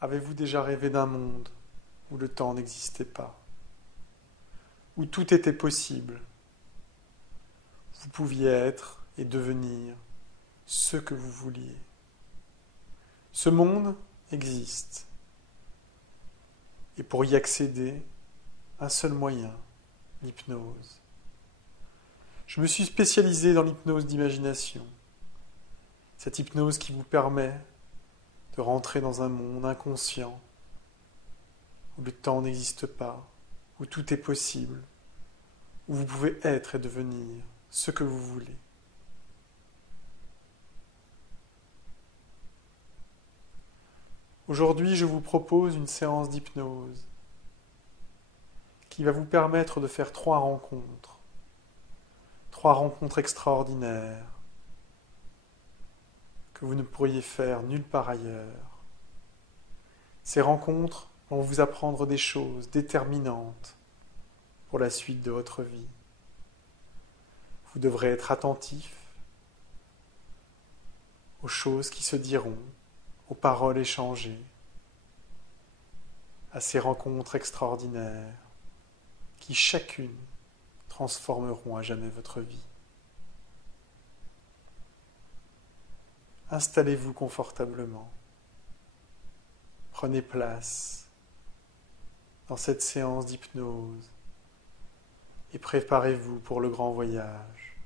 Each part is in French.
Avez-vous déjà rêvé d'un monde où le temps n'existait pas, où tout était possible? Vous pouviez être et devenir ce que vous vouliez. Ce monde existe, et pour y accéder, un seul moyen, l'hypnose. Je me suis spécialisé dans l'hypnose d'imagination, cette hypnose qui vous permet de rentrer dans un monde inconscient, où le temps n'existe pas, où tout est possible, où vous pouvez être et devenir ce que vous voulez. Aujourd'hui, je vous propose une séance d'hypnose qui va vous permettre de faire trois rencontres extraordinaires que vous ne pourriez faire nulle part ailleurs. Ces rencontres vont vous apprendre des choses déterminantes pour la suite de votre vie. Vous devrez être attentif aux choses qui se diront, aux paroles échangées, à ces rencontres extraordinaires qui chacune transformeront à jamais votre vie. Installez-vous confortablement. Prenez place dans cette séance d'hypnose et préparez-vous pour le grand voyage.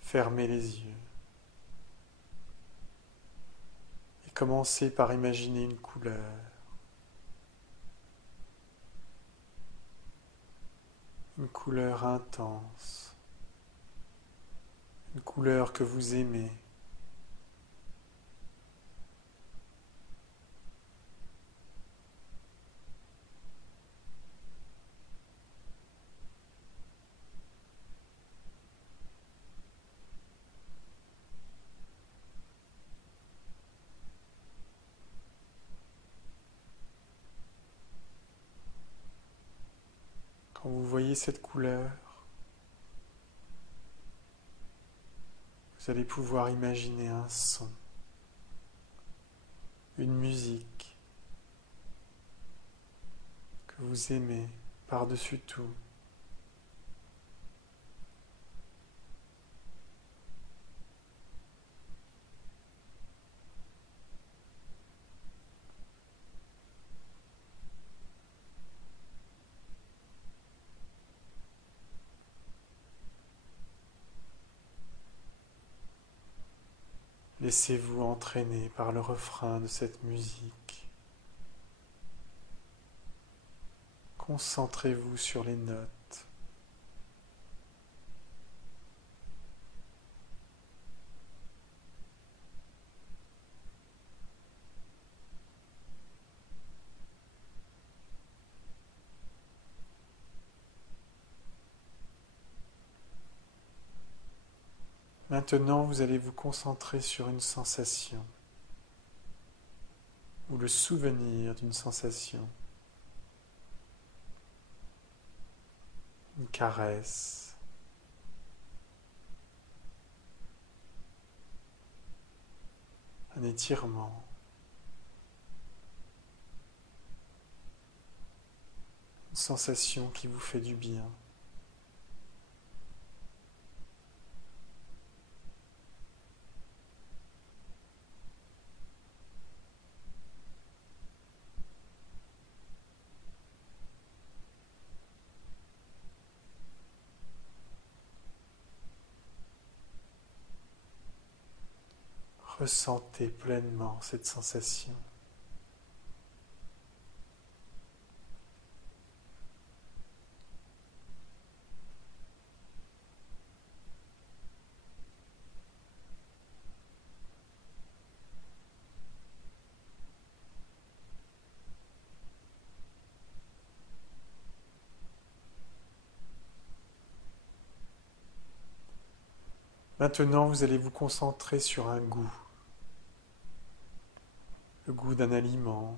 Fermez les yeux et commencez par imaginer une couleur intense, une couleur que vous aimez. Quand vous voyez cette couleur, vous allez pouvoir imaginer un son, une musique que vous aimez par-dessus tout. Laissez-vous entraîner par le refrain de cette musique. Concentrez-vous sur les notes. Maintenant, vous allez vous concentrer sur une sensation ou le souvenir d'une sensation. Une caresse, un étirement, une sensation qui vous fait du bien. Ressentez pleinement cette sensation. Maintenant, vous allez vous concentrer sur un goût. Le goût d'un aliment,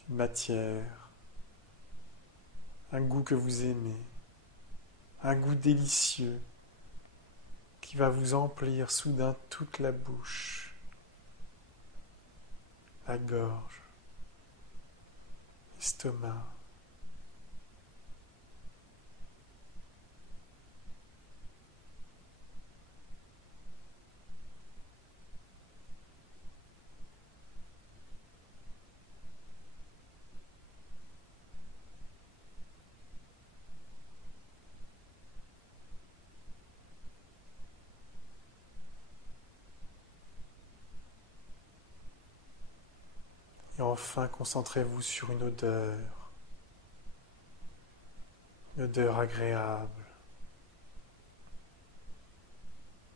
d'une matière, un goût que vous aimez, un goût délicieux qui va vous emplir soudain toute la bouche, la gorge, l'estomac. Et enfin, concentrez-vous sur une odeur agréable,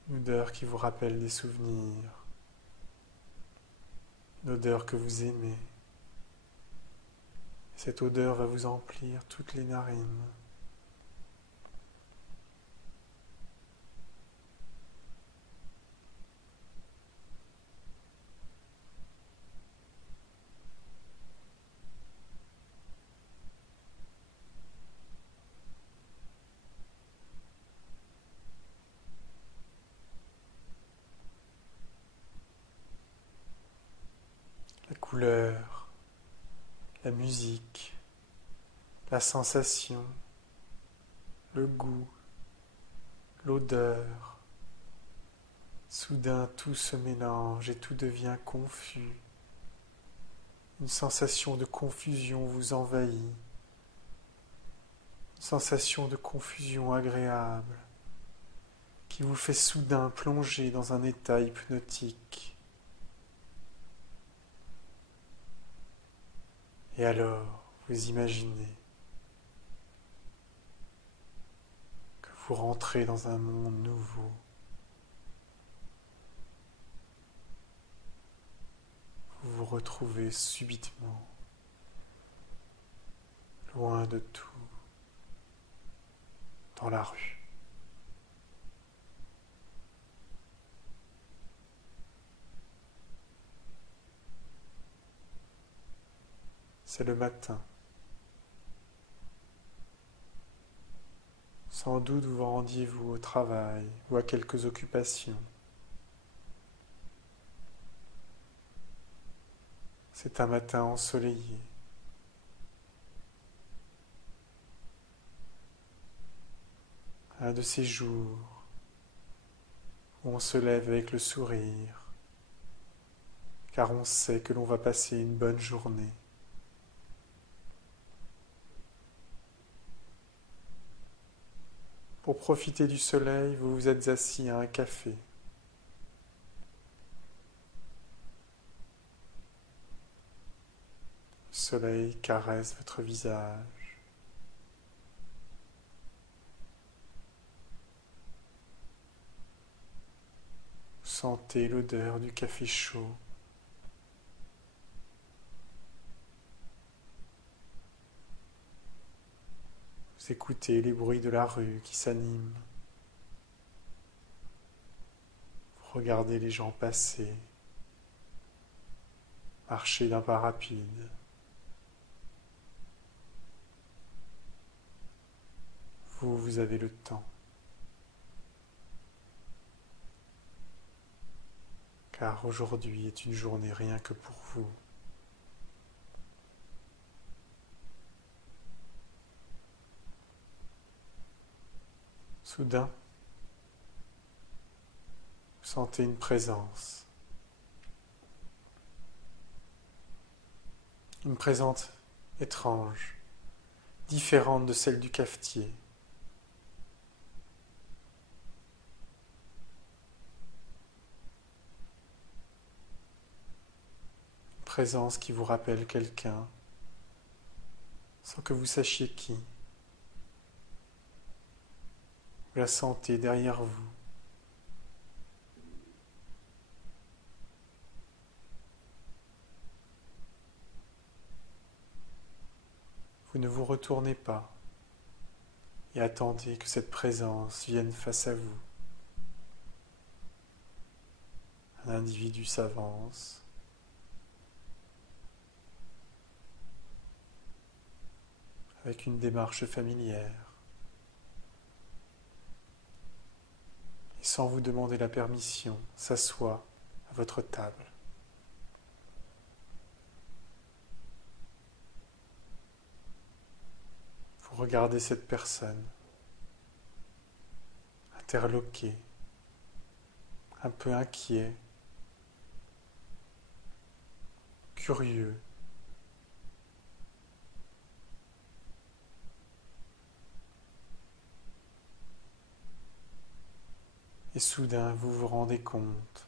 une odeur qui vous rappelle des souvenirs, une odeur que vous aimez. Cette odeur va vous emplir toutes les narines. La couleur, la musique, la sensation, le goût, l'odeur. Soudain, tout se mélange et tout devient confus. Une sensation de confusion vous envahit. Une sensation de confusion agréable qui vous fait soudain plonger dans un état hypnotique. Et alors, vous imaginez que vous rentrez dans un monde nouveau. Vous vous retrouvez subitement, loin de tout, dans la rue. C'est le matin. Sans doute vous rendiez-vous au travail ou à quelques occupations. C'est un matin ensoleillé. Un de ces jours où on se lève avec le sourire, car on sait que l'on va passer une bonne journée. Pour profiter du soleil, vous vous êtes assis à un café. Le soleil caresse votre visage. Vous sentez l'odeur du café chaud. Vous écoutez les bruits de la rue qui s'animent. Vous regardez les gens passer, marcher d'un pas rapide. Vous avez le temps. Car aujourd'hui est une journée rien que pour vous. Soudain, vous sentez une présence. Une présence étrange, différente de celle du cafetier. Une présence qui vous rappelle quelqu'un, sans que vous sachiez qui. Vous la sentez derrière vous. Vous ne vous retournez pas et attendez que cette présence vienne face à vous. Un individu s'avance. Avec une démarche familière. Et sans vous demander la permission, s'assoit à votre table. Vous regardez cette personne, interloqué, un peu inquiet, curieux. Et soudain, vous vous rendez compte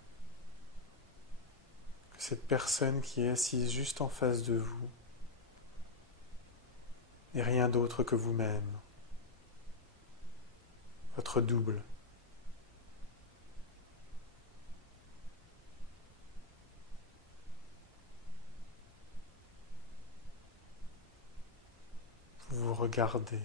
que cette personne qui est assise juste en face de vous n'est rien d'autre que vous-même, votre double. Vous vous regardez.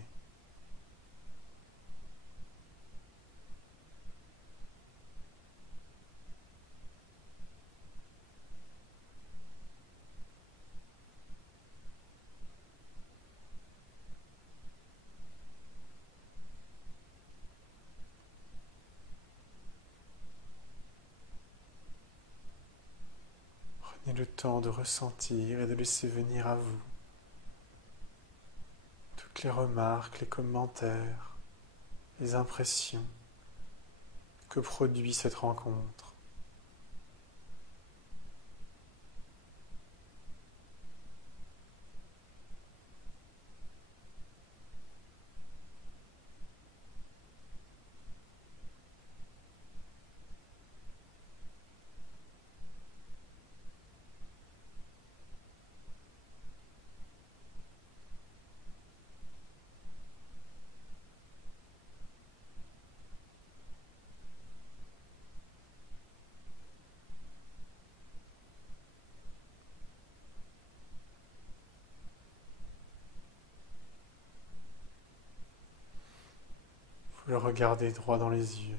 Prenez le temps de ressentir et de laisser venir à vous toutes les remarques, les commentaires, les impressions que produit cette rencontre. Vous le regardez droit dans les yeux.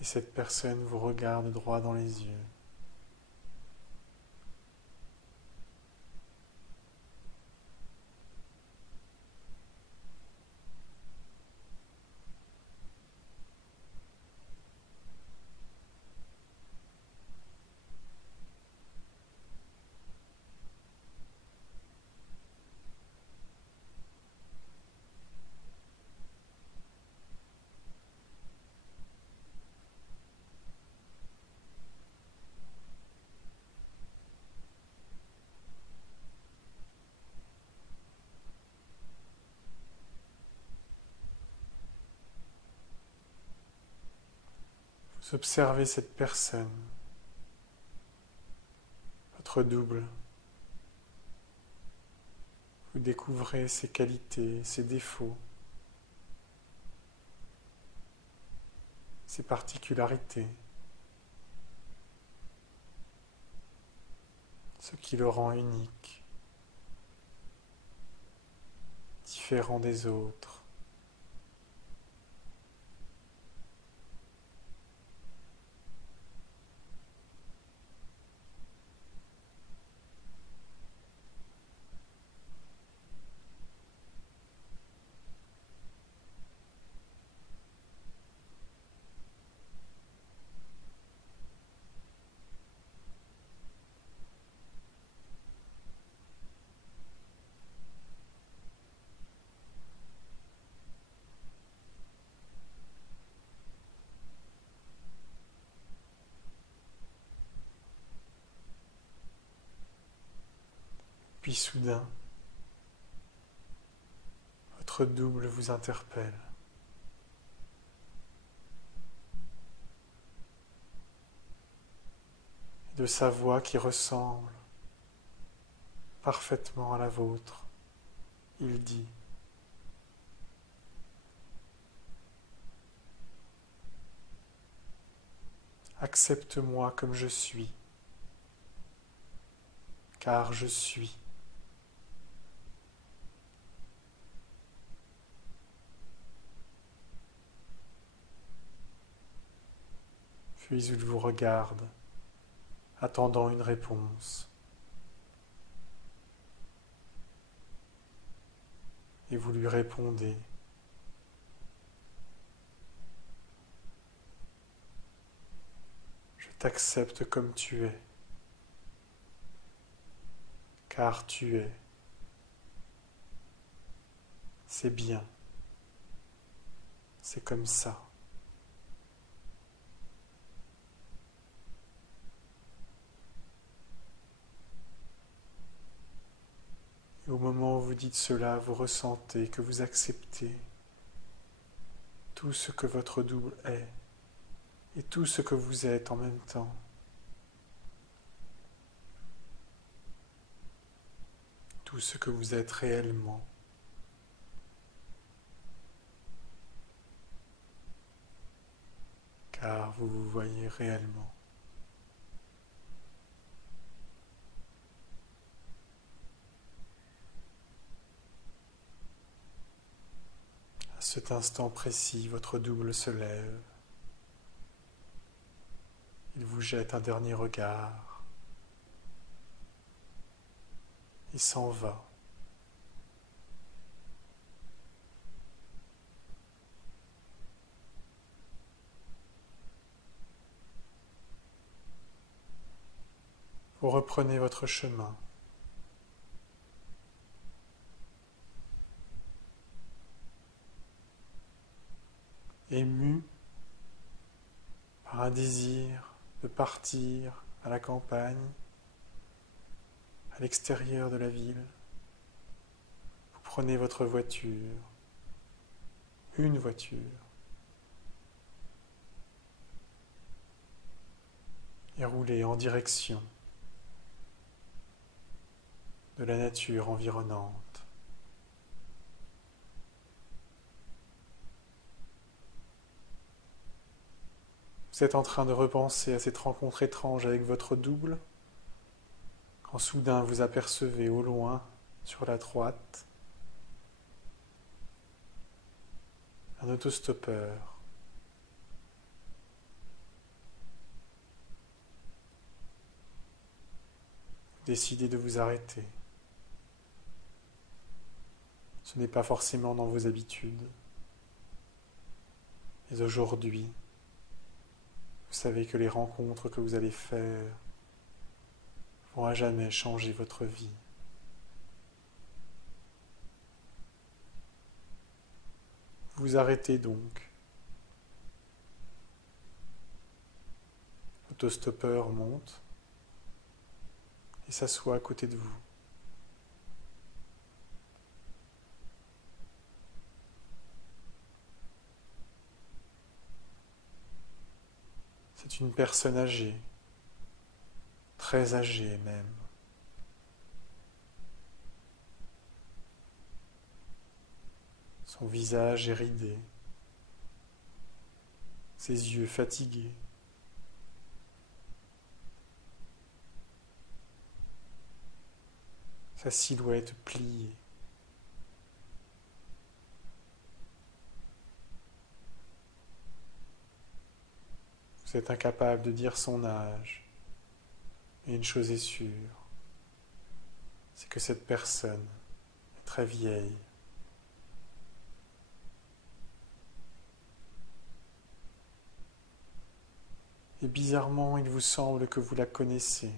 Et cette personne vous regarde droit dans les yeux. Vous observez cette personne, votre double. Vous découvrez ses qualités, ses défauts, ses particularités, ce qui le rend unique, différent des autres. Puis soudain, votre double vous interpelle. Et de sa voix qui ressemble parfaitement à la vôtre, il dit : accepte-moi comme je suis, car je suis. Puis il vous regarde, attendant une réponse. Et vous lui répondez. Je t'accepte comme tu es, car tu es. C'est bien. C'est comme ça. Et au moment où vous dites cela, vous ressentez que vous acceptez tout ce que votre double est et tout ce que vous êtes en même temps. Tout ce que vous êtes réellement. Car vous vous voyez réellement. À cet instant précis, votre double se lève. Il vous jette un dernier regard et s'en va. Vous reprenez votre chemin. Ému par un désir de partir à la campagne, à l'extérieur de la ville, vous prenez votre voiture, une voiture, et roulez en direction de la nature environnante. Vous êtes en train de repenser à cette rencontre étrange avec votre double, quand soudain vous apercevez au loin, sur la droite, un autostoppeur. Vous décidez de vous arrêter. Ce n'est pas forcément dans vos habitudes. Mais aujourd'hui, vous savez que les rencontres que vous allez faire vont à jamais changer votre vie. Vous vous arrêtez donc. L'autostoppeur monte et s'assoit à côté de vous. C'est une personne âgée, très âgée même. Son visage est ridé, ses yeux fatigués. Sa silhouette pliée. Vous êtes incapable de dire son âge. Et une chose est sûre, c'est que cette personne est très vieille. Et bizarrement, il vous semble que vous la connaissez.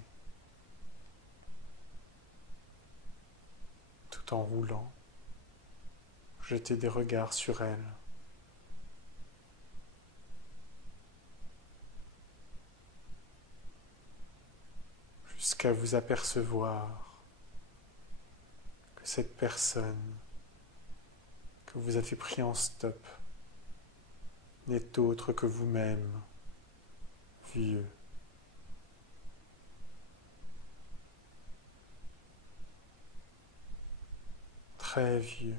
Tout en roulant, jetez des regards sur elle. Jusqu'à vous apercevoir que cette personne que vous avez pris en stop n'est autre que vous-même, vieux. Très vieux.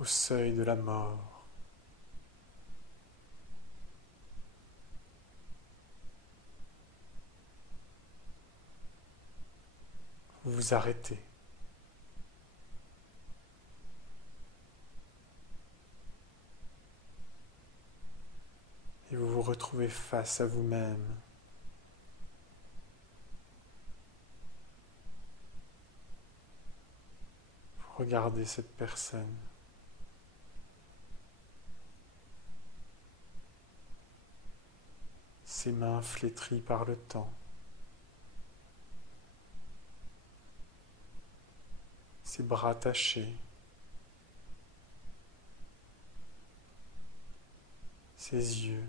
Au seuil de la mort. Vous vous arrêtez. retrouvez face à vous-même. Vous regardez cette personne. Ses mains flétries par le temps. Ses bras tachés. Ses yeux.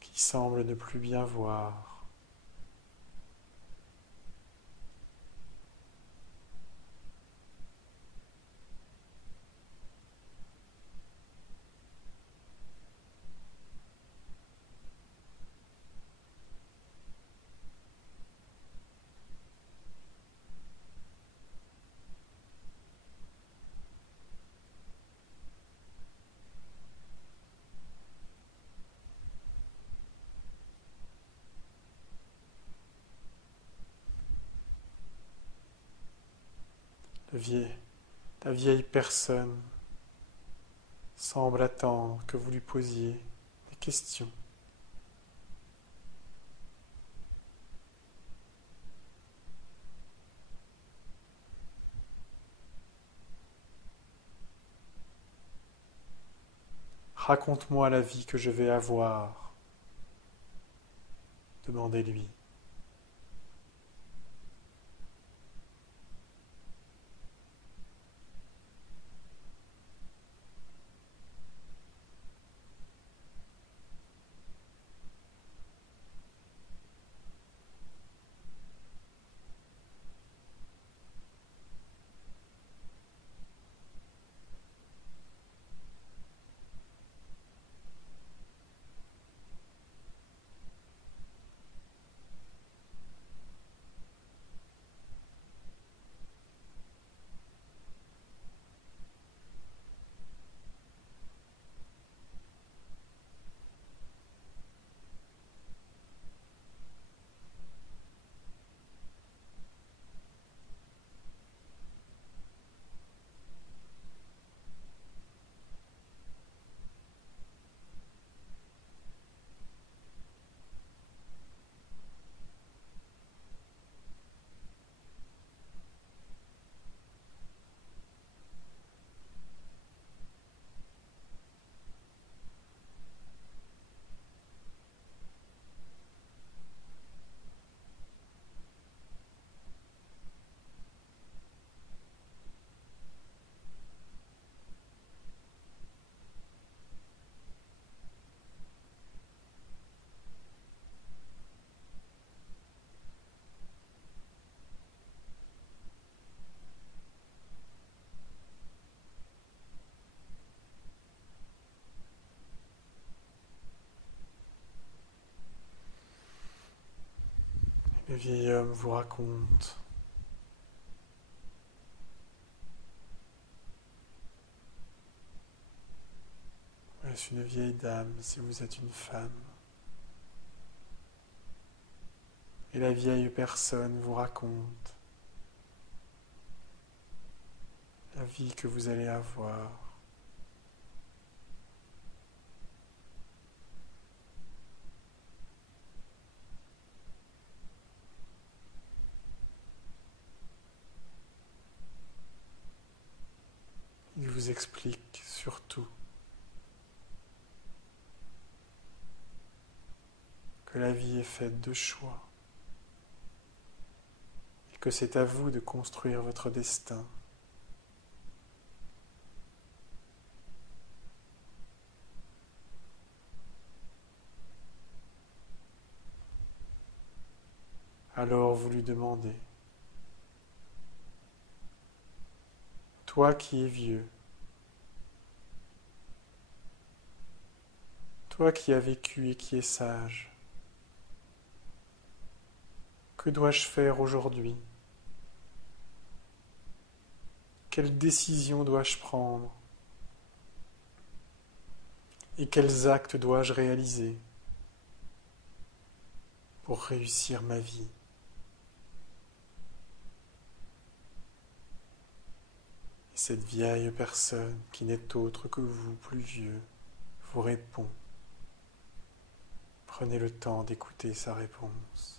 Qui semblent ne plus bien voir. La vieille personne semble attendre que vous lui posiez des questions. Raconte-moi la vie que je vais avoir, demandez-lui. Le vieil homme vous raconte est-ce une vieille dame si vous êtes une femme? Et la vieille personne vous raconte la vie que vous allez avoir. Il vous explique surtout que la vie est faite de choix et que c'est à vous de construire votre destin. Alors vous lui demandez, toi qui es vieux, toi qui as vécu et qui es sage, que dois-je faire aujourd'hui? Quelles décisions dois-je prendre? Et quels actes dois-je réaliser pour réussir ma vie? cette vieille personne qui n'est autre que vous, plus vieux, vous répond. Prenez le temps d'écouter sa réponse.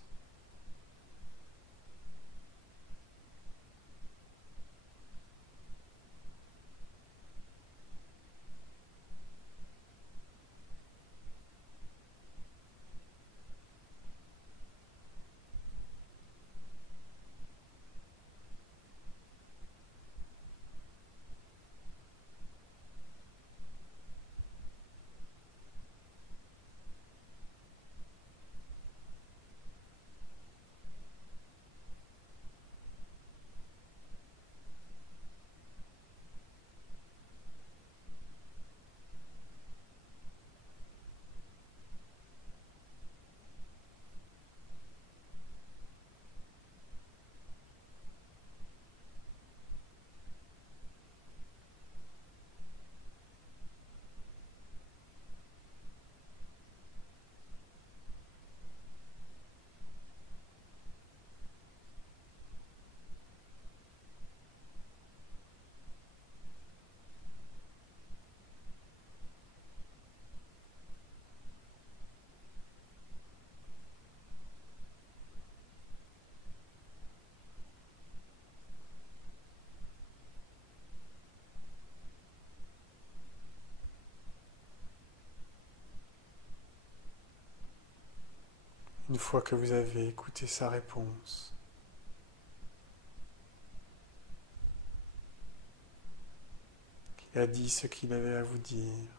Une fois que vous avez écouté sa réponse, qu'il a dit ce qu'il avait à vous dire,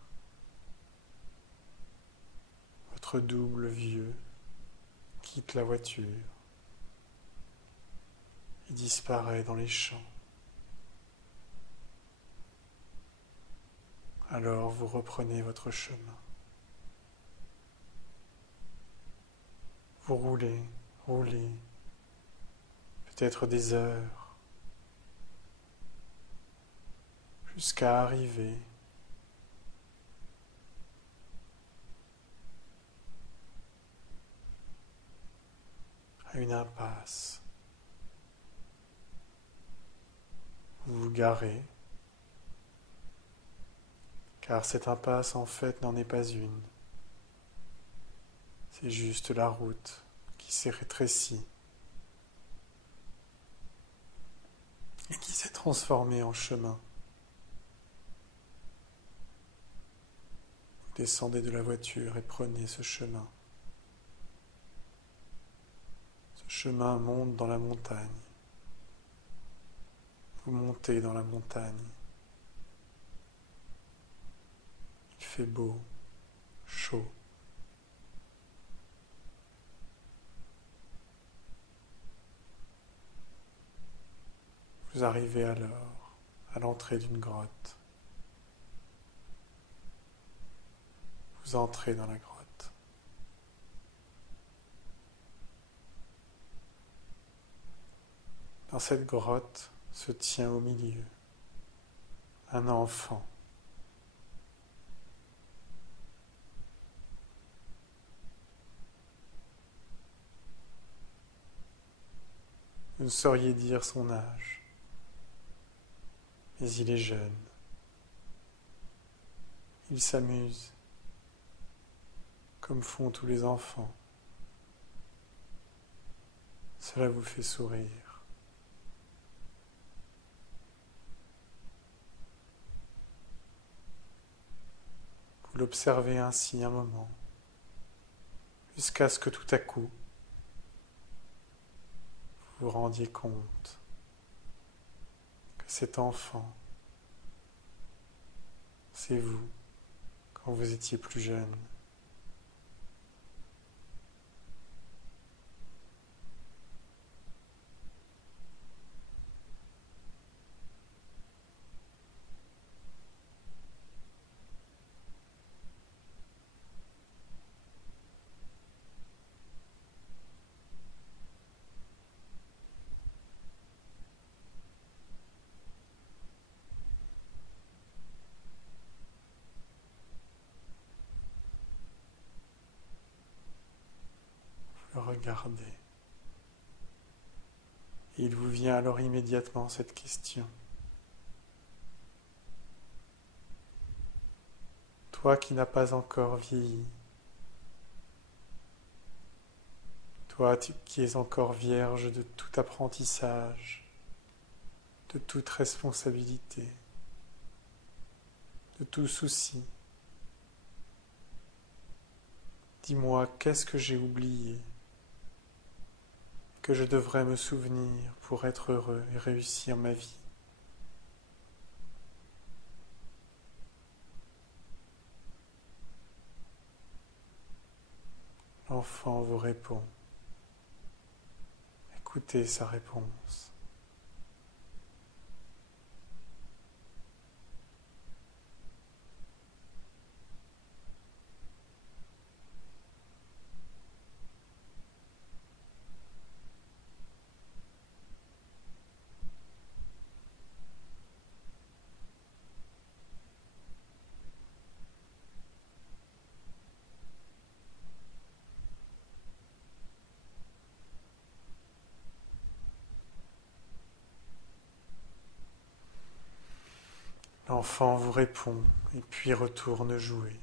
votre double vieux quitte la voiture et disparaît dans les champs. Alors vous reprenez votre chemin. Vous roulez, roulez, peut-être des heures, jusqu'à arriver à une impasse. Vous vous garez, car cette impasse en fait n'en est pas une. C'est juste la route qui s'est rétrécie et qui s'est transformée en chemin. Vous descendez de la voiture et prenez ce chemin. Ce chemin monte dans la montagne. Vous montez dans la montagne. Il fait beau, chaud. Vous arrivez alors à l'entrée d'une grotte. Vous entrez dans la grotte. Dans cette grotte se tient au milieu un enfant. Vous ne sauriez dire son âge, mais il est jeune. Il s'amuse, comme font tous les enfants. Cela vous fait sourire. Vous l'observez ainsi un moment, jusqu'à ce que tout à coup, vous vous rendiez compte que cet enfant, c'est vous, quand vous étiez plus jeune. Le regardez. Et il vous vient alors immédiatement cette question. Toi qui n'as pas encore vieilli, toi qui es encore vierge de tout apprentissage, de toute responsabilité, de tout souci. Dis-moi, qu'est-ce que j'ai oublié, que je devrais me souvenir pour être heureux et réussir ma vie. L'enfant vous répond. Écoutez sa réponse. L'enfant vous répond et puis retourne jouer.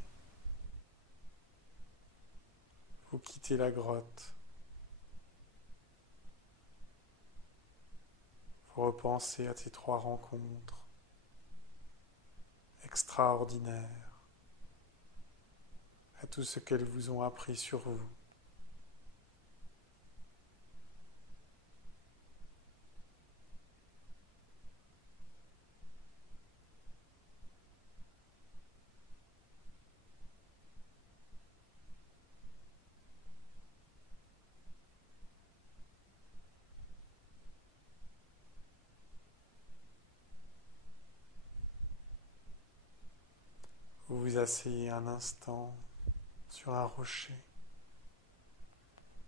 Vous quittez la grotte. Vous repensez à ces 3 rencontres extraordinaires, à tout ce qu'elles vous ont appris sur vous. Vous vous asseyez un instant sur un rocher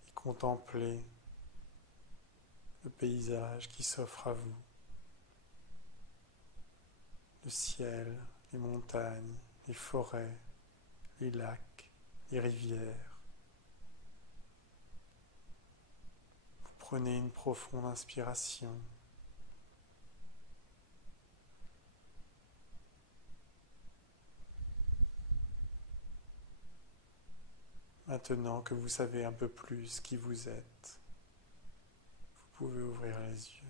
et contemplez le paysage qui s'offre à vous, le ciel, les montagnes, les forêts, les lacs, les rivières. Vous prenez une profonde inspiration. Maintenant que vous savez un peu plus qui vous êtes, vous pouvez ouvrir les yeux.